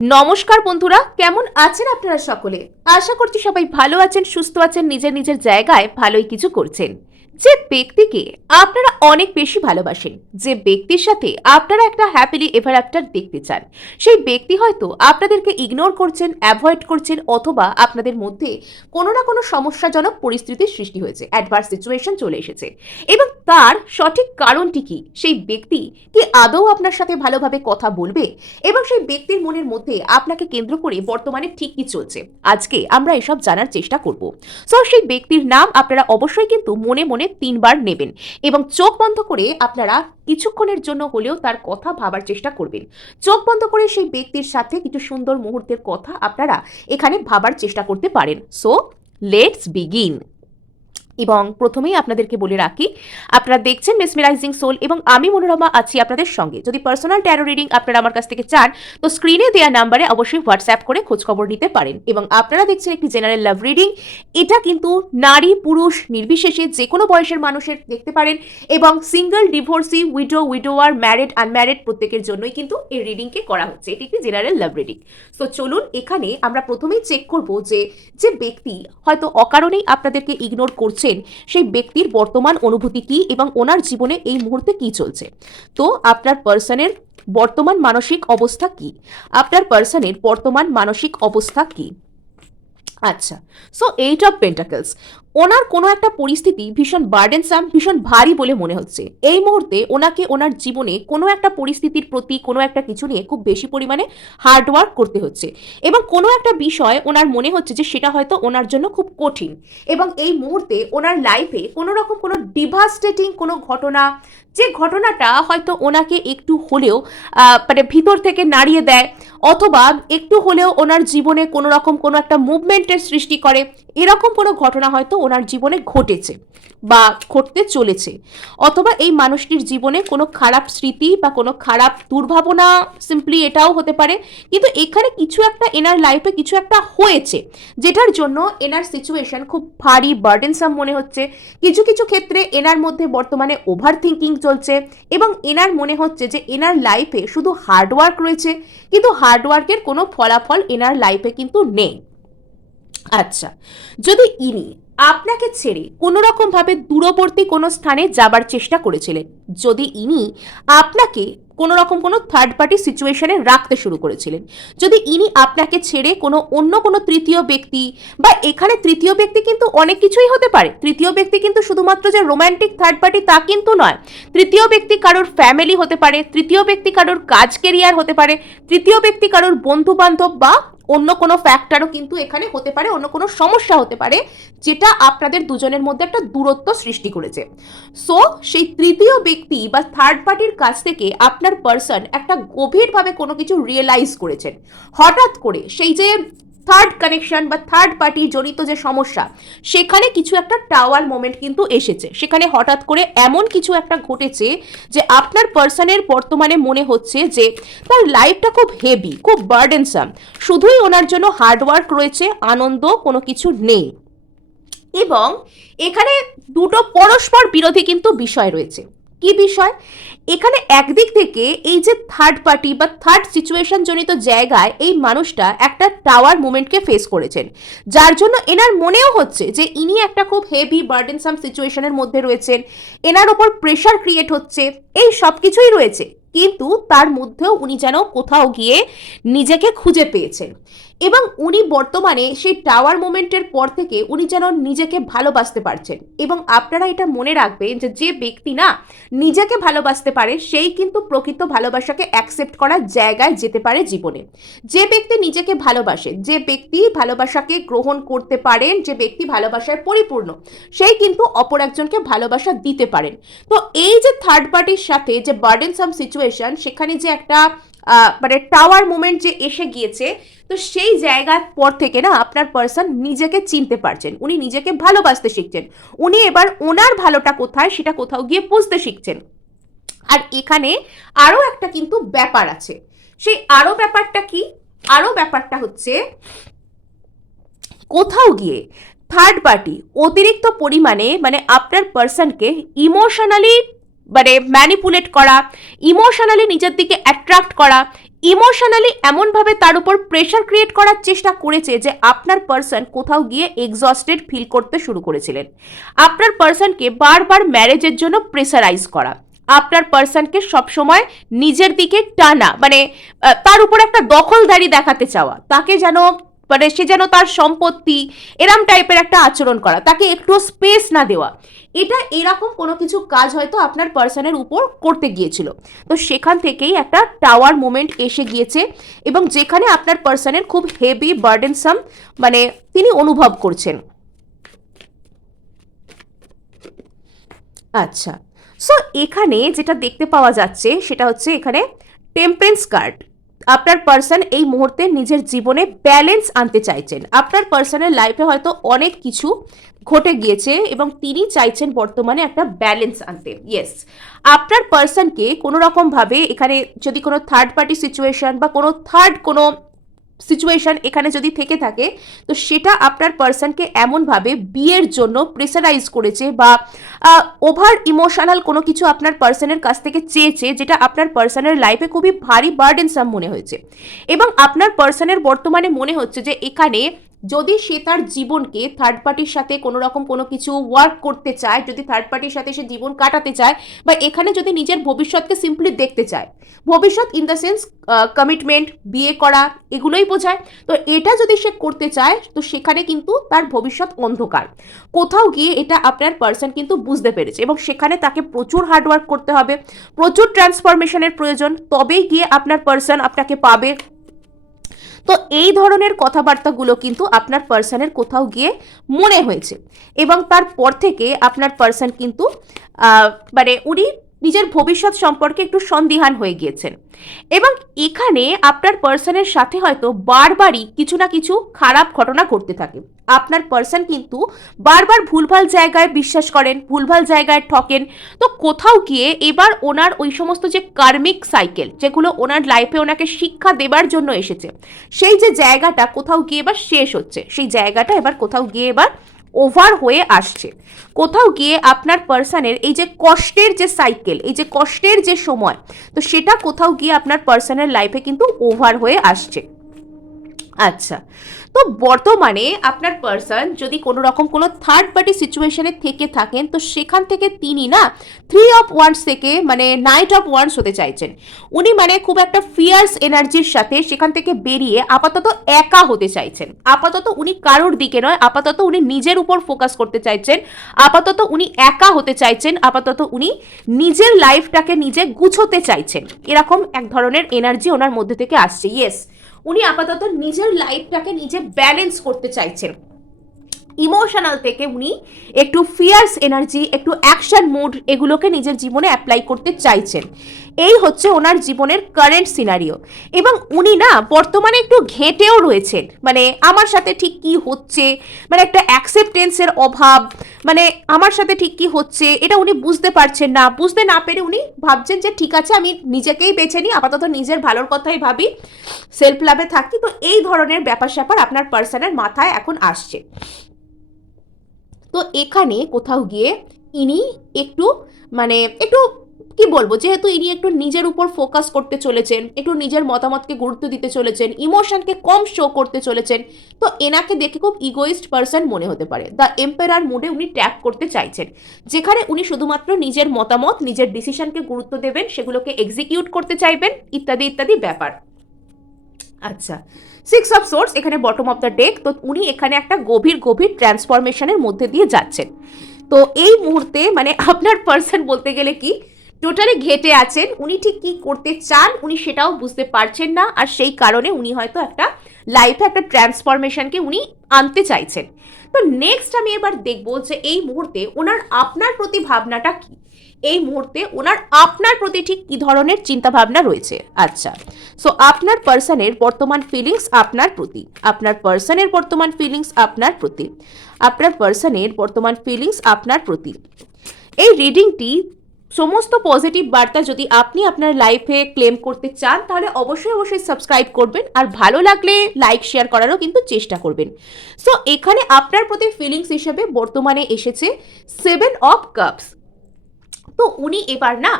নমস্কার বন্ধুরা, কেমন আছেন আপনারা সকলে? আশা করছি সবাই ভালো আছেন, সুস্থ আছেন, নিজের নিজের জায়গায় ভালোই কিছু করছেন। যে ব্যক্তিকে আপনারা অনেক বেশি ভালোবাসেন, যে ব্যক্তির সাথে আপনারা একটা হ্যাপিলি এভার আফটার দেখতে চান, সেই ব্যক্তি হয়তো আপনাদেরকে ইগনোর করছেন, অ্যাভয়েড করছেন, অথবা আপনাদের মধ্যে কোনো না কোনো সমস্যাজনক পরিস্থিতির সৃষ্টি হয়েছে, অ্যাডভার্স সিচুয়েশন চলে এসেছে। এবং তার সঠিক কারণটি কি? সেই ব্যক্তি কি আদৌ আপনার সাথে ভালোভাবে কথা বলবে? এবং সেই ব্যক্তির মনের মধ্যে আপনাকে কেন্দ্র করে বর্তমানে ঠিক কি চলছে, আজকে আমরা এসব জানার চেষ্টা করব। সো সেই ব্যক্তির নাম আপনারা অবশ্যই কিন্তু মনে মনে 3বার নেবেন এবং চোখ বন্ধ করে আপনারা কিছুক্ষণের জন্য হলেও তার কথা ভাবার চেষ্টা করবেন। চোখ বন্ধ করে সেই ব্যক্তির সাথে কিছু সুন্দর মুহূর্তের কথা আপনারা এখানে ভাবার চেষ্টা করতে পারেন। So let's begin. এবং প্রথমেই আপনাদেরকে বলে রাখি, আপনারা দেখছেন মেসমেরাইজিং সোল এবং আমি মনোরমা আছি আপনাদের সঙ্গে। যদি পার্সোনাল ট্যারো রিডিং আপনারা আমার কাছ থেকে চান তো স্ক্রিনে দেওয়া নাম্বারে অবশ্যই হোয়াটসঅ্যাপ করে খোঁজখবর নিতে পারেন। এবং আপনারা দেখছেন একটি জেনারেল লাভ রিডিং, এটা কিন্তু নারী পুরুষ নির্বিশেষে যে কোনো বয়সের মানুষের দেখতে পারেন এবং সিঙ্গেল, ডিভোর্সি, উইডোয়ার, ম্যারিড, আনম্যারিড প্রত্যেকের জন্যই কিন্তু এই রিডিংকে করা হচ্ছে। এটি একটি জেনারেল লাভ রিডিং। তো চলুন, এখানে আমরা প্রথমেই চেক করব যে ব্যক্তি হয়তো অকারণেই আপনাদেরকে ইগনোর করছে, সেই ব্যক্তির বর্তমান অনুভূতি কি এবং ওনার জীবনে এই মুহূর্তে কি চলছে। তো আপনার পার্সনের বর্তমান মানসিক অবস্থা কি? আপনার পার্সনের বর্তমান মানসিক অবস্থা কি? আচ্ছা, সো 8 অফ পেন্টাকলস, ওনার কোনো একটা পরিস্থিতি ভীষণ বার্ডেনসাম, ভীষণ ভারী বলে মনে হচ্ছে। এই মুহূর্তে ওনাকে ওনার জীবনে কোনো একটা পরিস্থিতির প্রতি, কোনো একটা কিছু নিয়ে খুব বেশি পরিমাণে হার্ডওয়ার্ক করতে হচ্ছে এবং কোনো একটা বিষয় ওনার মনে হচ্ছে যে সেটা হয়তো ওনার জন্য খুব কঠিন। এবং এই মুহূর্তে ওনার লাইফে কোনো রকম কোনো ডিভাস্টেটিং কোনো ঘটনা, যে ঘটনাটা হয়তো ওনাকে একটু হলেও মানে ভিতর থেকে নাড়িয়ে দেয়, অথবা একটু হলেও ওনার জীবনে কোনো রকম কোনো একটা মুভমেন্টের সৃষ্টি করে, এরকম কোনো ঘটনা হয়তো ওনার জীবনে ঘটেছে বা ঘটতে চলেছে। অথবা এই মানুষটির জীবনে কোনো খারাপ স্মৃতি বা কোনো খারাপ দুর্ভাবনা, সিম্পলি এটাও হতে পারে। কিন্তু এখানে কিছু একটা এনার লাইফে কিছু একটা হয়েছে যেটার জন্য এনার সিচুয়েশন খুব ভারী, বার্ডেনসাম মনে হচ্ছে। কিছু কিছু ক্ষেত্রে এনার মধ্যে বর্তমানে ওভার থিঙ্কিং চলছে এবং এনার মনে হচ্ছে যে এনার লাইফে শুধু হার্ডওয়ার্ক রয়েছে, কিন্তু হার্ডওয়ার্কের কোনো ফলাফল এনার লাইফে কিন্তু নেই। আচ্ছা, যদি ইনি আপনাকে ছেড়ে কোনো রকম ভাবে দূরবর্তী কোনো স্থানে যাবার চেষ্টা করেছিলেন, যদি ইনি আপনাকে কোনো রকম কোনো থার্ড পার্টি সিচুয়েশনে রাখতে শুরু করেছিলেন, যদি ইনি আপনাকে ছেড়ে কোনো অন্য কোনো তৃতীয় ব্যক্তি, বা এখানে তৃতীয় ব্যক্তি কিন্তু অনেক কিছুই হতে পারে, তৃতীয় ব্যক্তি কিন্তু শুধুমাত্র যে রোম্যান্টিক থার্ড পার্টি তা কিন্তু নয়। তৃতীয় ব্যক্তি কারোর ফ্যামিলি হতে পারে, তৃতীয় ব্যক্তি কারোর কাজ কেরিয়ার হতে পারে, তৃতীয় ব্যক্তি কারোর বন্ধু বান্ধব, বা অন্য কোনো ফ্যাক্টরও কিন্তু এখানে হতে পারে, অন্য কোনো সমস্যা হতে পারে যেটা আপনাদের দুজনের মধ্যে একটা দূরত্ব সৃষ্টি করেছে। সো সেই তৃতীয় ব্যক্তি বা থার্ড পার্টির কাছ থেকে আপনার পার্সন একটা গভীরভাবে কোনো কিছু রিয়েলাইজ করেছেন। হঠাৎ করে সেই যে থার্ড কানেকশন বা থার্ড পার্টি জড়িত যে সমস্যা, সেখানে কিছু একটা টাওয়ার মোমেন্ট কিন্তু এসেছে। সেখানে হঠাৎ করে এমন কিছু একটা ঘটেছে যে আপনার পার্সনের বর্তমানে মনে হচ্ছে যে তার লাইফটা খুব হেভি, খুব বার্ডেনসাম, শুধুই ওনার জন্য হার্ডওয়ার্ক রয়েছে, আনন্দ কোনো কিছু নেই। এবং এখানে দুটো পরস্পর বিরোধী কিন্তু বিষয় রয়েছে। কি বিষয়? এখানে একদিক থেকে এই যে থার্ড পার্টি বা থার্ড সিচুয়েশন জনিত জায়গায় এই মানুষটা একটা টাওয়ার মুভমেন্টকে ফেস করেছেন, যার জন্য এনার মনেও হচ্ছে যে ইনি একটা খুব হেভি বার্ডেনসাম সিচুয়েশনের মধ্যে রয়েছেন, এনার ওপর প্রেশার ক্রিয়েট হচ্ছে, এই সব কিছুই রয়েছে। কিন্তু তার মধ্যেও উনি যেন কোথাও গিয়ে নিজেকে খুঁজে পেয়েছেন এবং উনি বর্তমানে সেই টাওয়ার মোমেন্টের পর থেকে উনি যেন নিজেকে ভালোবাসতে পারছেন। এবং আপনারা এটা মনে রাখবেন যে যে ব্যক্তি না নিজেকে ভালোবাসতে পারে, সেই কিন্তু প্রকৃত ভালোবাসাকে অ্যাকসেপ্ট করার জায়গায় যেতে পারে জীবনে। যে ব্যক্তি নিজেকে ভালোবাসে, যে ব্যক্তি ভালোবাসাকে গ্রহণ করতে পারেন, যে ব্যক্তি ভালোবাসায় পরিপূর্ণ, সেই কিন্তু অপর একজনকে ভালোবাসা দিতে পারেন। তো এই যে থার্ড পার্টির সাথে যে বার্ডেনসাম সিচুয়েশন, সেখানে যে একটা মানে টাওয়ার মুভমেন্ট যে এসে গিয়েছে, তো সেই জায়গার পর থেকে না আপনার পার্সন নিজেকে চিনতে পারছেন, উনি নিজেকে ভালোবাসতে শিখছেন, উনি এবার ওনার ভালোটা কোথায় সেটা কোথাও গিয়ে বুঝতে শিখছেন। আর এখানে আরো একটা কিন্তু ব্যাপার আছে। সেই আরো ব্যাপারটা কি? আরো ব্যাপারটা হচ্ছে কোথাও গিয়ে থার্ড পার্টি অতিরিক্ত পরিমাণে মানে আপনার পার্সনকে ইমোশনালি মানে ম্যানিপুলেট করা, ইমোশনালি নিজের দিকে অ্যাট্রাক্ট করা, ইমোশনালি এমনভাবে তার উপর প্রেশার ক্রিয়েট করার চেষ্টা করেছে যে আপনার পার্সন কোথাও গিয়ে এক্সস্টেড ফিল করতে শুরু করেছিলেন। আপনার পার্সনকে বারবার ম্যারেজের জন্য প্রেসারাইজ করা, আপনার পার্সনকে সবসময় নিজের দিকে টানা, মানে তার উপর একটা দখলদারি দেখাতে চাওয়া, তাকে যেন মানে সে যেন তার সম্পত্তি এরম টাইপের একটা আচরণ করা, তাকে একটু স্পেস না দেওয়া, এটা এরকম কোনো কিছু কাজ হয়তো আপনার পার্সনের উপর করতে গিয়েছিল। তো সেখান থেকেই একটা টাওয়ার মোমেন্ট এসে গিয়েছে এবং যেখানে আপনার পার্সনের খুব হেভি বার্ডেনসাম মানে তিনি অনুভব করছেন। আচ্ছা, সো এখানে যেটা দেখতে পাওয়া যাচ্ছে সেটা হচ্ছে এখানে টেম্পারেন্স কার্ড। আপনার পার্সন এই মুহূর্তে নিজের জীবনে ব্যালেন্স আনতে চাইছেন। আপনার পার্সনের লাইফে হয়তো অনেক কিছু ঘটে গিয়েছে এবং তিনি চাইছেন বর্তমানে একটা ব্যালেন্স আনতে। ইয়েস, আপনার পার্সনকে কোনো রকমভাবে এখানে যদি কোনো থার্ড পার্টি সিচুয়েশন বা কোনো থার্ড কোনো সিচুয়েশন এখানে যদি থেকে থাকে, তো সেটা আপনার পার্সনকে এমনভাবে বিয়ের জন্য প্রেসারাইজ করেছে বা ওভার ইমোশনাল কোনো কিছু আপনার পার্সনের কাছ থেকে চেয়েছে, যেটা আপনার পার্সনের লাইফে খুবই ভারী বার্ডেনসাম মনে হয়েছে। এবং আপনার পার্সনের বর্তমানে মনে হচ্ছে যে এখানে যদি সে তার জীবনকে থার্ড পার্টির সাথে কোনো রকম কোনো কিছু ওয়ার্ক করতে চায়, যদি থার্ড পার্টির সাথে সে জীবন কাটাতে চায়, বা এখানে যদি নিজের ভবিষ্যৎকে সিম্পলি দেখতে চায়, ভবিষ্যৎ ইন দ্য সেন্স কমিটমেন্ট, বিয়ে করা, এগুলোই বোঝায়। তো এটা যদি সে করতে চায় তো সেখানে কিন্তু তার ভবিষ্যৎ অন্ধকার কোথাও গিয়ে, এটা আপনার পার্সন কিন্তু বুঝতে পেরেছে এবং সেখানে তাকে প্রচুর হার্ডওয়ার্ক করতে হবে, প্রচুর ট্রান্সফরমেশনের প্রয়োজন, তবেই গিয়ে আপনার পার্সন আপনাকে পাবে। তো এই ধরনের কথাবার্তাগুলো কিন্তু আপনার পার্সনের কোথাও গিয়ে মনে হয়েছে এবং তারপর থেকে আপনার পার্সন কিন্তু মানে উনি নিজের ভবিষ্যৎ সম্পর্কে একটু সন্দিহান হয়ে গিয়েছেন এবং এখানে আপনার পার্সনের সাথে হয়তো বারবারই কিছু না কিছু খারাপ ঘটনা ঘটতে থাকে। আপনার পার্সন কিন্তু বারবার ভুলভাল জায়গায় বিশ্বাস করেন, ভুলভাল জায়গায় ঠকেন। তো কোথাও গিয়ে এবার ওনার ওই সমস্ত যে কার্মিক সাইকেল, যেগুলো ওনার লাইফে ওনাকে শিক্ষা দেবার জন্য এসেছে, সেই যে জায়গাটা কোথাও গিয়ে এবার শেষ হচ্ছে, সেই জায়গাটা এবার কোথাও গিয়ে এবার ওভার হয়ে আসছে। কোথাও গিয়ে আপনার পার্সনের এই যে কষ্টের যে সাইকেল, এই যে কষ্টের যে সময়, তো সেটা কোথাও গিয়ে আপনার পার্সনের লাইফে কিন্তু ওভার হয়ে আসছে। আচ্ছা, তো বর্তমানে আপনার পার্সন যদি কোনো রকম কোনো থার্ড পার্টি সিচুয়েশনে থেকে থাকেন, তো সেখান থেকে তিনি না 3 অফ ওয়ান্স থেকে মানে নাইট অফ ওয়ান্স হতে চাইছেন। উনি মানে খুব একটা ফিয়ার্স এনার্জির সাথে সেখান থেকে বেরিয়ে আপাতত একা হতে চাইছেন। আপাতত উনি কারোর দিকে নয়, আপাতত উনি নিজের উপর ফোকাস করতে চাইছেন, আপাতত উনি একা হতে চাইছেন, আপাতত উনি নিজের লাইফটাকে নিজে গুছোতে চাইছেন। এরকম এক ধরনের এনার্জি ওনার মধ্যে থেকে আসছে। ইয়েস, উনি আপাতত নিজের লাইফটাকে নিজে ব্যালেন্স করতে চাইছেন। ইমোশনাল থেকে উনি একটু ফিয়ার্স এনার্জি, একটু অ্যাকশন মুড, এগুলোকে নিজের জীবনে অ্যাপ্লাই করতে চাইছেন। এই হচ্ছে ওনার জীবনের কারেন্ট সিনারিও এবং উনি না বর্তমানে একটু ঘেঁটেও রয়েছেন, মানে আমার সাথে ঠিক কি হচ্ছে, মানে একটা অ্যাকসেপ্টেন্সের অভাব, মানে আমার সাথে ঠিক কি হচ্ছে এটা উনি বুঝতে পারছেন না। বুঝতে না পেরে উনি ভাবছেন যে ঠিক আছে, আমি নিজেকেই বেছে নিই, আপাতত নিজের ভালোর কথাই ভাবি, সেলফ লাভে থাকি। তো এই ধরনের ব্যাপার স্যাপার আপনার পার্সনের মাথায় এখন আসছে। তো এখানে কোথাও গিয়ে ইনি একটু মানে একটু কি বলবো, যেহেতু ইনি একটু নিজের উপর ফোকাস করতে চলেছেন, একটু নিজের মতামতকে গুরুত্ব দিতে চলেছেন, ইমোশনকে কম শো করতে চলেছেন, তো এনাকে দেখে খুব ইগোইস্ট পার্সন মনে হতে পারে। দ্য এম্পায়ার মুডে উনি ট্যাপ করতে চাইছেন, যেখানে উনি শুধুমাত্র নিজের মতামত, নিজের ডিসিশনকে গুরুত্ব দেবেন, সেগুলোকে এক্সিকিউট করতে চাইবেন, ইত্যাদি ইত্যাদি ব্যাপার। আচ্ছা, 6 অফ সোর্স এখানে বটম অফ দ্য ডেক। তো উনি এখানে একটা গভীর গভীর ট্রান্সফরমেশনের মধ্যে দিয়ে যাচ্ছেন। তো এই মুহূর্তে মানে আপনার পার্সন বলতে গেলে কি টোটালি ঘেটে আছেন। উনি ঠিক কি করতে চান উনি সেটাও বুঝতে পারছেন না, আর সেই কারণে উনি হয়তো একটা লাইফে একটা ট্রান্সফরমেশনকে উনি আনতে চাইছেন। তো নেক্সট আমি এবার দেখবো যে এই মুহূর্তে ওনার আপনার প্রতি ভাবনাটা কি, এই মুহূর্তে ওনার আপনার প্রতি ঠিক কি ধরনের চিন্তা ভাবনা রয়েছে। আচ্ছা, সো আপনার পার্সনের বর্তমান ফিলিংস আপনার প্রতি, আপনার পার্সনের বর্তমান ফিলিংস আপনার প্রতি, আপনার পার্সনের বর্তমান ফিলিংস আপনার প্রতি। এই রিডিংটি সমস্ত পজিটিভ বার্তা যদি আপনি আপনার লাইফে ক্লেম করতে চান তাহলে অবশ্যই অবশ্যই সাবস্ক্রাইব করবেন, আর ভালো লাগলে লাইক শেয়ার করারও কিন্তু চেষ্টা করবেন। সো এখানে আপনার প্রতি ফিলিংস হিসেবে বর্তমানে এসেছে 7 অফ কাপস। তো উনি এবার না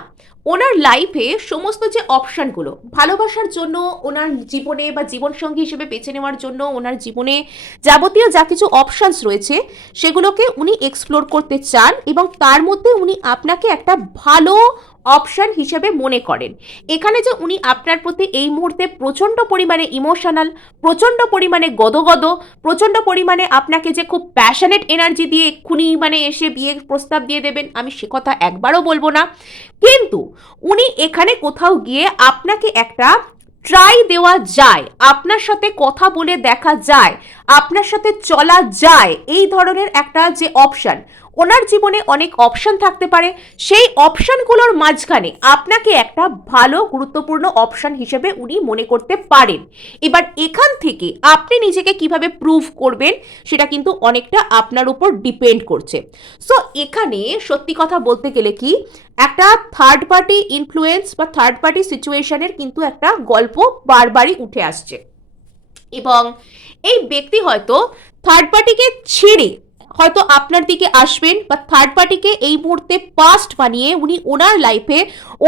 ওনার লাইফে সমস্ত যে অপশানগুলো ভালোবাসার জন্য, ওনার জীবনে বা জীবনসঙ্গী হিসেবে বেছে নেওয়ার জন্য, ওনার জীবনে যাবতীয় যা কিছু অপশানস রয়েছে সেগুলোকে উনি এক্সপ্লোর করতে চান এবং তার মধ্যে উনি আপনাকে একটা ভালো অপশান হিসেবে মনে করেন। এখানে যে উনি আপনার প্রতি এই মুহূর্তে প্রচণ্ড পরিমাণে ইমোশনাল, প্রচণ্ড পরিমাণে গদগদ, প্রচণ্ড পরিমাণে আপনাকে যে খুব প্যাশনেট এনার্জি দিয়ে এক্ষুনি মানে এসে বিয়ের প্রস্তাব দিয়ে দেবেন, আমি সে কথা একবারও বলবো না। কিন্তু উনি এখানে কোথাও গিয়ে আপনাকে একটা ট্রাই দেওয়া যায়, আপনার সাথে কথা বলে দেখা যায়, আপনার সাথে চলা যায়, এই ধরনের একটা যে অপশান, ওনার জীবনে অনেক অপশান থাকতে পারে, সেই অপশানগুলোর মাঝখানে আপনাকে একটা ভালো গুরুত্বপূর্ণ অপশান হিসেবে উনি মনে করতে পারেন। এবার এখান থেকে আপনি নিজেকে কিভাবে প্রুভ করবেন সেটা কিন্তু অনেকটা আপনার উপর ডিপেন্ড করছে। সো এখানে সত্যি কথা বলতে গেলে কি, একটা থার্ড পার্টি ইনফ্লুয়েন্স বা থার্ড পার্টি সিচুয়েশনের কিন্তু একটা গল্প বারবারই উঠে আসছে এবং এই ব্যক্তি হয়তো থার্ড পার্টিকে ছেড়ে হয়তো আপনার দিকে আসবেন বা থার্ড পার্টিকে এই মুহূর্তে পাস্ট বানিয়ে উনি ওনার লাইফে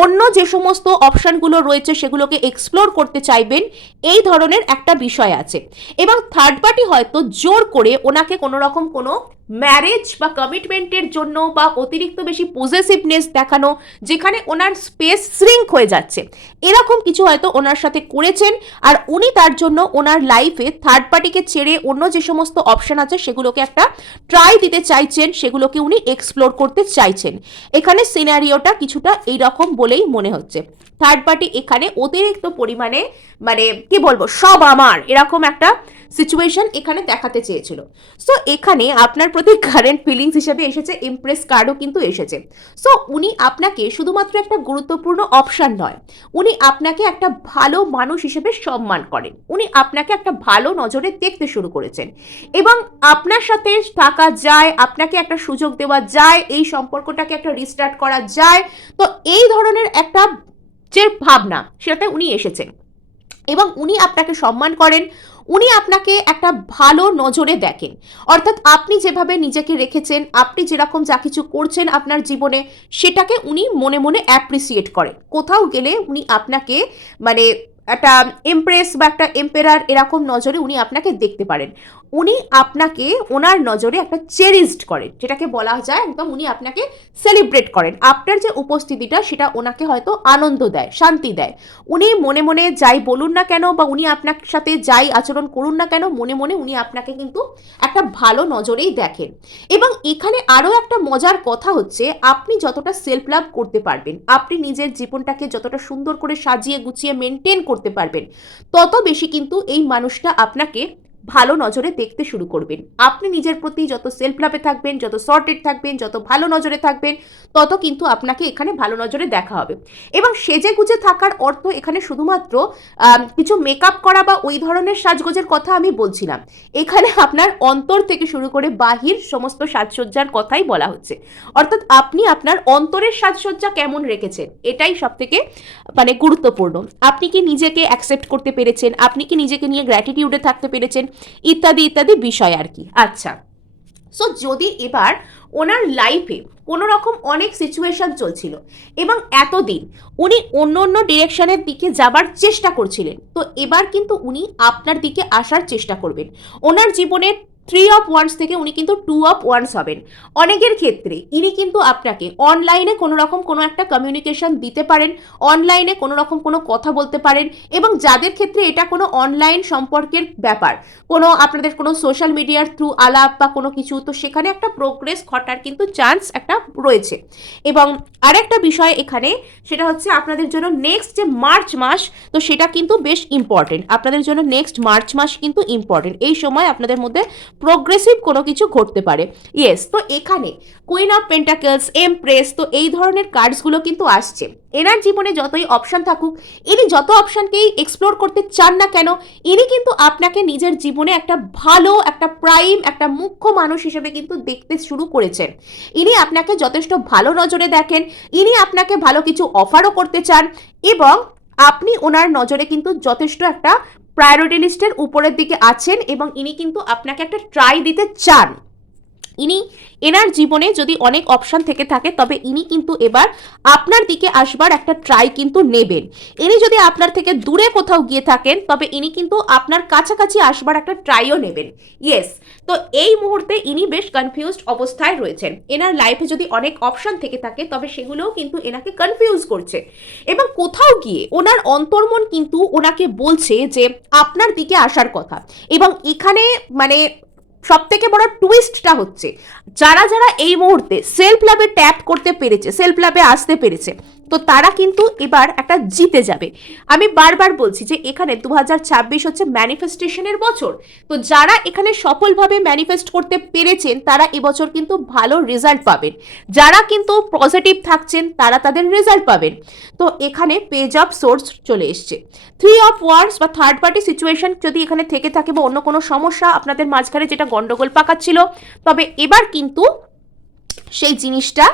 অন্য যে সমস্ত অপশানগুলো রয়েছে সেগুলোকে এক্সপ্লোর করতে চাইবেন, এই ধরনের একটা বিষয় আছে। এবং থার্ড পার্টি হয়তো জোর করে ওনাকে কোনো রকম কোনো ম্যারেজ বা কমিটমেন্টের জন্য বা অতিরিক্ত বেশি পজেসিভনেস দেখানো, যেখানে ওনার স্পেস শ্রিঙ্ক হয়ে যাচ্ছে, এরকম কিছু হয়তো ওনার সাথে করেছেন। আর উনি তার জন্য ওনার লাইফে থার্ড পার্টিকে ছেড়ে অন্য যে সমস্ত অপশন আছে সেগুলোকে একটা ট্রাই দিতে চাইছেন, সেগুলোকে উনি এক্সপ্লোর করতে চাইছেন। এখানে সিনারিওটা কিছুটা এইরকম বলেই মনে হচ্ছে। থার্ড পার্টি এখানে অতিরিক্ত পরিমাণে মানে কি বলবো, সব আমার এরকম একটা সিচুয়েশন এখানে দেখাতে চেয়েছিল। সো এখানে আপনার প্রতি কারেন্ট ফিলিংস হিসেবে এসেছে ইমপ্রেস কার্ডও কিন্তু এসেছে। সো উনি আপনাকে শুধুমাত্র একটা গুরুত্বপূর্ণ অপশান নয়, উনি আপনাকে একটা ভালো মানুষ হিসেবে সম্মান করেন, উনি আপনাকে একটা ভালো নজরে দেখতে শুরু করেছেন এবং আপনার সাথে থাকা যায়, আপনাকে একটা সুযোগ দেওয়া যায়, এই সম্পর্কটাকে একটা রিস্টার্ট করা যায়। তো এই ধরনের একটা যে ভাবনা সেটাতে উনি এসেছেন এবং উনি আপনাকে সম্মান করেন, উনি আপনাকে একটা ভালো নজরে দেখেন। অর্থাৎ আপনি যেভাবে নিজেকে রেখেছেন, আপনি যেরকম যা কিছু করছেন আপনার জীবনে, সেটাকে উনি মনে মনে অ্যাপ্রিসিয়েট করেন। কোথাও গেলে উনি আপনাকে মানে একটা এমপ্রেস বা একটা এম্পেরার এরকম নজরে উনি আপনাকে দেখতে পারেন। উনি আপনাকে ওনার নজরে একটা চেরিশড করেন, যেটাকে বলা যায় একদম উনি আপনাকে সেলিব্রেট করেন। আপনার যে উপস্থিতিটা সেটা ওনাকে হয়তো আনন্দ দেয়, শান্তি দেয়। উনি মনে মনে যাই বলুন না কেন বা উনি আপনার সাথে যাই আচরণ করুন না কেন, মনে মনে উনি আপনাকে কিন্তু একটা ভালো নজরেই দেখেন। এবং এখানে আরও একটা মজার কথা হচ্ছে, আপনি যতটা সেলফ লাভ করতে পারবেন, আপনি নিজের জীবনটাকে যতটা সুন্দর করে সাজিয়ে গুছিয়ে মেনটেন করতে পারবেন, তত বেশি কিন্তু এই মানুষটা আপনাকে ভালো নজরে দেখতে শুরু করবেন। আপনি নিজের প্রতি যত সেলফ লাভে থাকবেন, যত সর্টেড থাকবেন, যত ভালো নজরে থাকবেন, তত কিন্তু আপনাকে এখানে ভালো নজরে দেখা হবে। এবং সেজে গুজে থাকার অর্থ এখানে শুধুমাত্র কিছু মেকআপ করা বা ওই ধরনের সাজগোজের কথা আমি বলছিলাম। এখানে আপনার অন্তর থেকে শুরু করে বাহির সমস্ত সাজসজ্জার কথাই বলা হচ্ছে। অর্থাৎ আপনি আপনার অন্তরের সাজসজ্জা কেমন রেখেছেন, এটাই সব থেকে মানে গুরুত্বপূর্ণ। আপনি কি নিজেকে অ্যাকসেপ্ট করতে পেরেছেন, আপনি কি নিজেকে নিয়ে গ্র্যাটিটিউডে থাকতে পেরেছেন, ইত্যাদি ইত্যাদি বিষয় আর কি। আচ্ছা, সো যদি এবার ওনার লাইফে কোনো রকম অনেক সিচুয়েশন চলছিল এবং এতদিন উনি অন্য অন্য ডিরেকশনের দিকে যাবার চেষ্টা করছিলেন, তো এবার কিন্তু উনি আপনার দিকে আসার চেষ্টা করবেন। ওনার জীবনের 3 অফ ওয়ান্স থেকে উনি কিন্তু 2 অফ ওয়ান্স হবেন। অনেকের ক্ষেত্রে ইনি কিন্তু আপনাকে অনলাইনে কোনো রকম কোনো একটা কমিউনিকেশন দিতে পারেন, অনলাইনে কোনো রকম কোনো কথা বলতে পারেন। এবং যাদের ক্ষেত্রে এটা কোনো অনলাইন সম্পর্কের ব্যাপার, কোনো আপনাদের কোনো সোশ্যাল মিডিয়ার থ্রু আলাপ বা কোনো কিছু, তো সেখানে একটা প্রোগ্রেস ঘটার কিন্তু চান্স একটা রয়েছে। এবং আরেকটা বিষয় এখানে, সেটা হচ্ছে আপনাদের জন্য নেক্সট যে মার্চ মাস, তো সেটা কিন্তু বেশ ইম্পর্টেন্ট। আপনাদের জন্য নেক্সট মার্চ মাস কিন্তু ইম্পর্টেন্ট। এই সময় আপনাদের মধ্যে প্রোগ্রেসিভ কোনো কিছু ঘটতে পারে। ইয়েস, তো এখানে কুইন অফ পেন্টাকেলস, এমপ্রেস, তো এই ধরনের কার্ডসগুলো কিন্তু আসছে। এনার জীবনে যতই অপশন থাকুক, ইনি যত অপশনকেই এক্সপ্লোর করতে চান না কেন, ইনি কিন্তু আপনাকে নিজের জীবনে একটা ভালো, একটা প্রাইম, একটা মুখ্য মানুষ হিসেবে কিন্তু দেখতে শুরু করেছেন। ইনি আপনাকে যথেষ্ট ভালো নজরে দেখেন, ইনি আপনাকে ভালো কিছু অফারও করতে চান এবং আপনি ওনার নজরে কিন্তু যথেষ্ট একটা প্রায়োরিটি লিস্টের উপরের দিকে আছেন এবং ইনি কিন্তু আপনাকে একটা ট্রাই দিতে চান। ইনি এনার জীবনে যদি অনেক অপশন থেকে থাকে তবে ইনি কিন্তু এবার আপনার দিকে আসবার একটা ট্রাই কিন্তু নেবেন। ইনি যদি আপনার থেকে দূরে কোথাও গিয়ে থাকেন তবে ইনি কিন্তু আপনার কাছাকাছি আসবার একটা ট্রাইও নেবেন। ইয়েস, তো এই মুহূর্তে ইনি বেশ কনফিউজড অবস্থায় রয়েছেন। এনার লাইফে যদি অনেক অপশন থেকে থাকে তবে সেগুলোও কিন্তু এনাকে কনফিউজ করছে এবং কোথাও গিয়ে ওনার অন্তর্মন কিন্তু ওনাকে বলছে যে আপনার দিকে আসার কথা। এবং এখানে মানে সব থেকে বড় টুইস্টটা হচ্ছে যারা যারা এই মুহূর্তে সেলফ লাভে ট্যাপ করতে পেরেছে, সেলফ লাভে আসতে পেরেছে, তো তারা কিন্তু এবার একটা জিতে যাবে। আমি বারবার বলছি যে এখানে 2026 হচ্ছে ম্যানিফেস্টেশনের বছর। তো যারা এখানে সফলভাবে ম্যানিফেস্ট করতে পেরেছেন তারা এবছর কিন্তু ভালো রেজাল্ট পাবেন। যারা কিন্তু পজিটিভ থাকছেন তারা তাদের রেজাল্ট পাবেন। তো এখানে পেজ অফ সোর্স চলে এসছে। 3 অফ ওয়ার্ডস বা থার্ড পার্টি সিচুয়েশন যদি এখানে থেকে থাকে বা অন্য কোনো সমস্যা আপনাদের মাঝখানে যেটা গন্ডগোল পাকাচ্ছিল, তবে এবার কিন্তু সেই জিনিসটা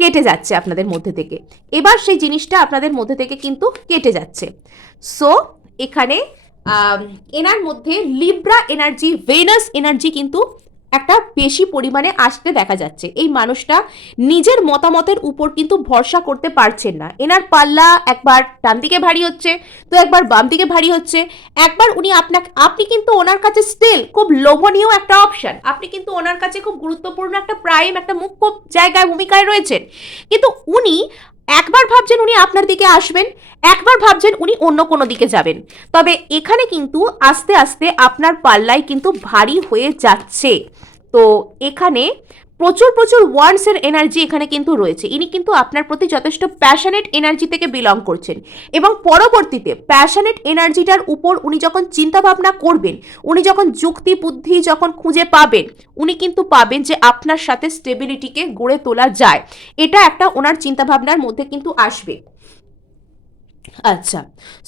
কেটে যাচ্ছে আপনাদের মধ্যে থেকে। এবার সেই জিনিসটা আপনাদের মধ্যে থেকে কিন্তু কেটে যাচ্ছে। সো এখানে এনার মধ্যে লিব্রা এনার্জি, ভেনাস এনার্জি কিন্তু একটা বেশি পরিমাণে আসতে দেখা যাচ্ছে। এই মানুষটা নিজের মতামতের উপর কিন্তু ভরসা করতে পারছেন না। এনার পাল্লা একবার ডান দিকে ভারী হচ্ছে তো একবার বাম দিকে ভারী হচ্ছে। একবার উনি আপনি কিন্তু ওনার কাছে স্টিল খুব লোভনীয় একটা অপশন, আপনি কিন্তু ওনার কাছে খুব গুরুত্বপূর্ণ একটা প্রাইম একটা মুখ্য জায়গায় ভূমিকায় রয়েছেন, কিন্তু উনি একবার ভাবছেন উনি আপনার দিকে আসবেন, একবার ভাবছেন উনি অন্য কোনো দিকে যাবেন। তবে এখানে কিন্তু আস্তে আস্তে আপনার পাল্লাই কিন্তু ভারী হয়ে যাচ্ছে। তো এখানে প্রচুর প্রচুর ওয়ান্ডসের এনার্জি এখানে কিন্তু রয়েছে। ইনি কিন্তু আপনার প্রতি যথেষ্ট প্যাশনেট এনার্জি থেকে বিলং করছেন এবং পরবর্তীতে প্যাশনেট এনার্জিটার উপর উনি যখন চিন্তা ভাবনা করবেন, উনি যখন যুক্তি বুদ্ধি যখন খুঁজে পাবেন, উনি কিন্তু পাবেন যে আপনার সাথে স্টেবিলিটিকে গড়ে তোলা যায়। এটা একটা ওনার চিন্তাভাবনার মধ্যে কিন্তু আসবে। আচ্ছা,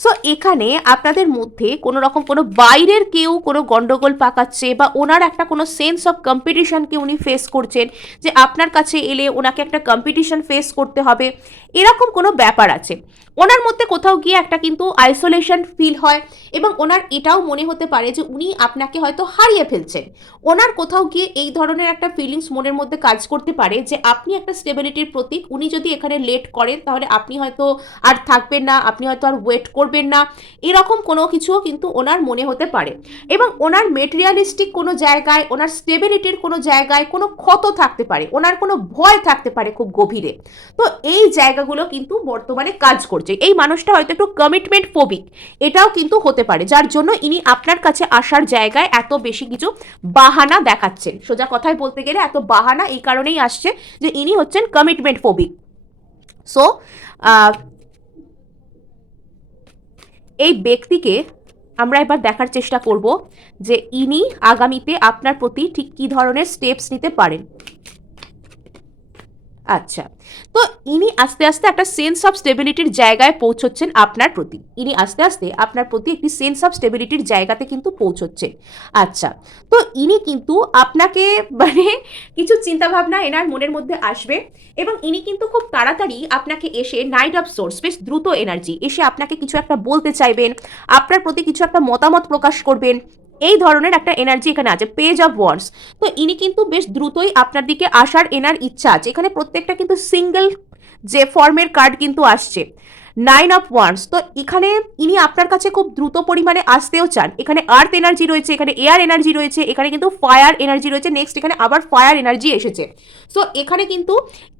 সো এখানে আপনাদের মধ্যে কোনো রকম কোনো বাইরের কেউ কোনো গন্ডগোল পাকাচ্ছে বা ওনার একটা কোনো সেন্স অফ কম্পিটিশনকে উনি ফেস করছেন, যে আপনার কাছে এলে ওনাকে একটা কম্পিটিশন ফেস করতে হবে, এরকম কোনো ব্যাপার আছে। ওনার মধ্যে কোথাও গিয়ে একটা কিন্তু আইসোলেশন ফিল হয় এবং ওনার এটাও মনে হতে পারে যে উনি আপনাকে হয়তো হারিয়ে ফেলছেন। ওনার কোথাও গিয়ে এই ধরনের একটা ফিলিংস মনের মধ্যে কাজ করতে পারে যে আপনি একটা স্টেবিলিটির প্রতীক, উনি যদি এখানে লেট করেন তাহলে আপনি হয়তো আর থাকবেন না, আপনি হয়তো আর ওয়েট করবেন না, এরকম কোনো কিছুও কিন্তু ওনার মনে হতে পারে। এবং ওনার মেটেরিয়ালিস্টিক কোনো জায়গায়, ওনার স্টেবিলিটির কোনো জায়গায় কোনো ক্ষত থাকতে পারে, ওনার কোনো ভয় থাকতে পারে খুব গভীরে। তো এই জায়গাগুলো কিন্তু বর্তমানে কাজ করছে। এই মানুষটা হয়তো একটু কমিটমেন্ট ফোবিক, এটাও কিন্তু হতে পারে, যার জন্য ইনি আপনার কাছে আসার জায়গায় এত বেশি কিছু বাহানা দেখাচ্ছেন। সোজা কথায় বলতে গেলে এত বাহানা এই কারণেই আসছে যে ইনি হচ্ছেন কমিটমেন্ট ফোবিক। সো এই ব্যক্তিকে আমরা এবার দেখার চেষ্টা করব যে ইনি আগামীতে আপনার প্রতি ঠিক কী ধরনের স্টেপস নিতে পারেন। আচ্ছা, তো ইনি আস্তে আস্তে একটা সেন্স অফ স্টেবিলিটির জায়গায় পৌঁছচ্ছেন আপনার প্রতি। ইনি আস্তে আস্তে আপনার প্রতি একটি সেন্স অফ স্টেবিলিটির জায়গাতে কিন্তু পৌঁছচ্ছেন। আচ্ছা, তো ইনি কিন্তু আপনাকে মানে কিছু চিন্তাভাবনা এনার মনের মধ্যে আসবে এবং ইনি কিন্তু খুব তাড়াতাড়ি আপনাকে এসে নাইট অফ সোর্স, বেশ দ্রুত এনার্জি এসে আপনাকে কিছু একটা বলতে চাইবেন, আপনার প্রতি কিছু একটা মতামত প্রকাশ করবেন, এই ধরনের একটা এনার্জি এখানে আছে। পেজ অফ ওয়ান্ডস, তো ইনি কিন্তু বেশ দ্রুতই আপনার দিকে আসার এনার ইচ্ছা আছে। এখানে প্রত্যেকটা কিন্তু সিঙ্গেল যে ফর্মের কার্ড কিন্তু আসছে। 9 অফ ওয়ান্ডস, তো এখানে ইনি আপনার কাছে খুব দ্রুত পরিমাণে আসতেও চান। এখানে আর্থ এনার্জি রয়েছে, এখানে এয়ার এনার্জি রয়েছে, এখানে কিন্তু ফায়ার এনার্জি রয়েছে, নেক্সট এখানে আবার ফায়ার এনার্জি এসেছে। সো এখানে কিন্তু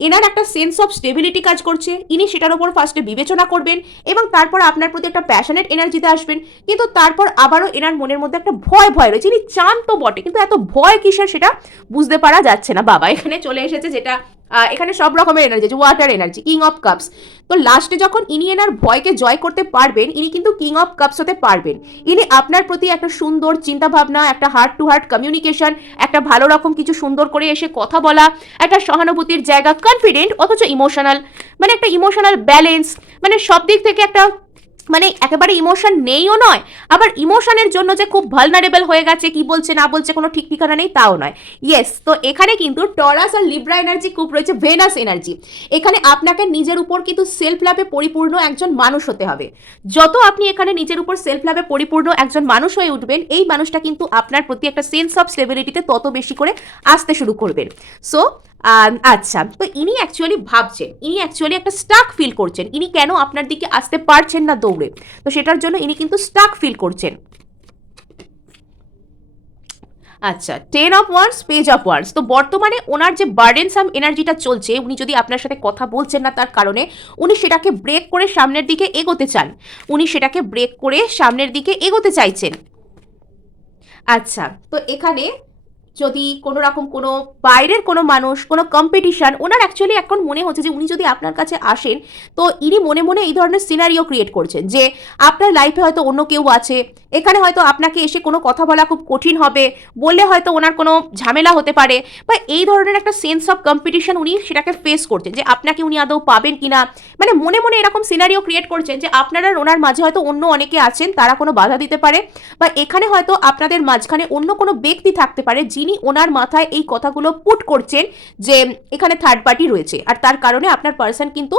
এনার একটা সেন্স অফ স্টেবিলিটি কাজ করছে, ইনি সেটার উপর ফার্স্টে বিবেচনা করবেন এবং তারপর আপনার প্রতি একটা প্যাশনেট এনার্জিতে আসবেন। কিন্তু তারপর আবারও এনার মনের মধ্যে একটা ভয় ভয় রয়েছে। ইনি চান তো বটে, কিন্তু এত ভয় কিসের সেটা বুঝতে পারা যাচ্ছে না। বাবা এখানে চলে এসেছে, যেটা এখানে সব রকমের এনার্জি আছে, water energy, king of cups. তো লাস্টে যখন ইনি এনার ভয়কে জয় করতে পারবেন, ইনি কিন্তু কিং অফ কাপস হতে পারবেন। ইনি আপনার প্রতি একটা সুন্দর চিন্তাভাবনা, একটা হার্ট টু হার্ট কমিউনিকেশন, একটা ভালো রকম কিছু সুন্দর করে এসে কথা বলা, একটা সহানুভূতির জায়গা, কনফিডেন্ট অথচ ইমোশনাল, মানে একটা ইমোশনাল ব্যালেন্স, মানে সব দিক থেকে একটা মানে একেবারে ইমোশন নেইও নয়, আবার ইমোশনের জন্য যে খুব ভালনারেবল হয়ে গেছে, কি বলছে না বলছে কোনো ঠিক ঠিকানা নেই তাও নয়। ইয়েস, তো এখানে কিন্তু টরাস আর লিব্রা এনার্জি খুব রয়েছে, ভেনাস এনার্জি। এখানে আপনাকে নিজের উপর কিন্তু সেলফ লাভে পরিপূর্ণ একজন মানুষ হতে হবে। যত আপনি এখানে নিজের উপর সেলফ লাভে পরিপূর্ণ একজন মানুষ হয়ে উঠবেন, এই মানুষটা কিন্তু আপনার প্রতি একটা সেন্স অফ স্টেবিলিটিতে তত বেশি করে আসতে শুরু করবেন। সো আচ্ছা, তো ইনি অ্যাকচুয়ালি ভাবছেন, ইনি অ্যাকচুয়ালি একটা স্টাক ফিল করছেন, ইনি কেন আপনার দিকে আসতে পারছেন না দৌড়ে, তো সেটার জন্য ইনি কিন্তু স্টাক ফিল করছেন। আচ্ছা, 10 of wands, page of wands. তো বর্তমানে ওনার যে বার্ডেনসাম এনার্জিটা চলছে, উনি যদি আপনার সাথে কথা বলছেন না তার কারণে, উনি সেটাকে ব্রেক করে সামনের দিকে এগোতে চান, উনি সেটাকে ব্রেক করে সামনের দিকে এগোতে চাইছেন। আচ্ছা, তো এখানে যদি কোনো রকম কোনো বাইরের কোনো মানুষ, কোনো কম্পিটিশন, ওনার অ্যাকচুয়ালি এখন মনে হচ্ছে যে উনি যদি আপনার কাছে আসেন, তো ইনি মনে মনে এই ধরনের সিনারিও ক্রিয়েট করছেন যে আপনার লাইফে হয়তো অন্য কেউ আছে, এখানে হয়তো আপনাকে এসে কোনো কথা বলা খুব কঠিন হবে, বললে হয়তো ওনার কোনো ঝামেলা হতে পারে, বা এই ধরনের একটা সেন্স অফ কম্পিটিশন উনি সেটাকে ফেস করছেন যে আপনাকে উনি আদৌ পাবেন কিনা। মানে মনে মনে এরকম সিনারিও ক্রিয়েট করছেন যে আপনার আর ওনার মাঝে হয়তো অন্য অনেকে আছেন, তারা কোনো বাধা দিতে পারে, বা এখানে হয়তো আপনাদের মাঝখানে অন্য কোনো ব্যক্তি থাকতে পারে যিনি ওনার মাথায় এই কথাগুলো পুট করছেন যে এখানে থার্ড পার্টি রয়েছে, আর তার কারণে আপনার পার্সন কিন্তু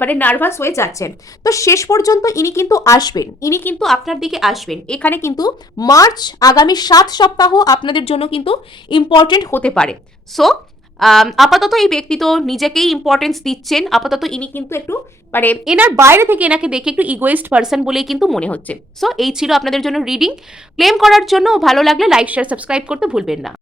মানে নার্ভাস হয়ে যাচ্ছেন। তো শেষ পর্যন্ত ইনি কিন্তু আসবেন, ইনি কিন্তু আপনার দিকে আসবেন। এখানে কিন্তু মার্চ, আগামী 7 সপ্তাহ আপনাদের জন্য কিন্তু ইম্পর্টেন্ট হতে পারে। সো আপাতত এই ব্যক্তি তো নিজেকেই ইম্পর্টেন্স দিচ্ছেন, আপাতত ইনি কিন্তু একটু মানে এনার বাইরে থেকে এনাকে দেখে একটু ইগোয়েস্ট পার্সন বলেই কিন্তু মনে হচ্ছে। সো এই ছিল আপনাদের জন্য রিডিং। ক্লেম করার জন্য ভালো লাগলে লাইক, শেয়ার, সাবস্ক্রাইব করতে ভুলবেন না।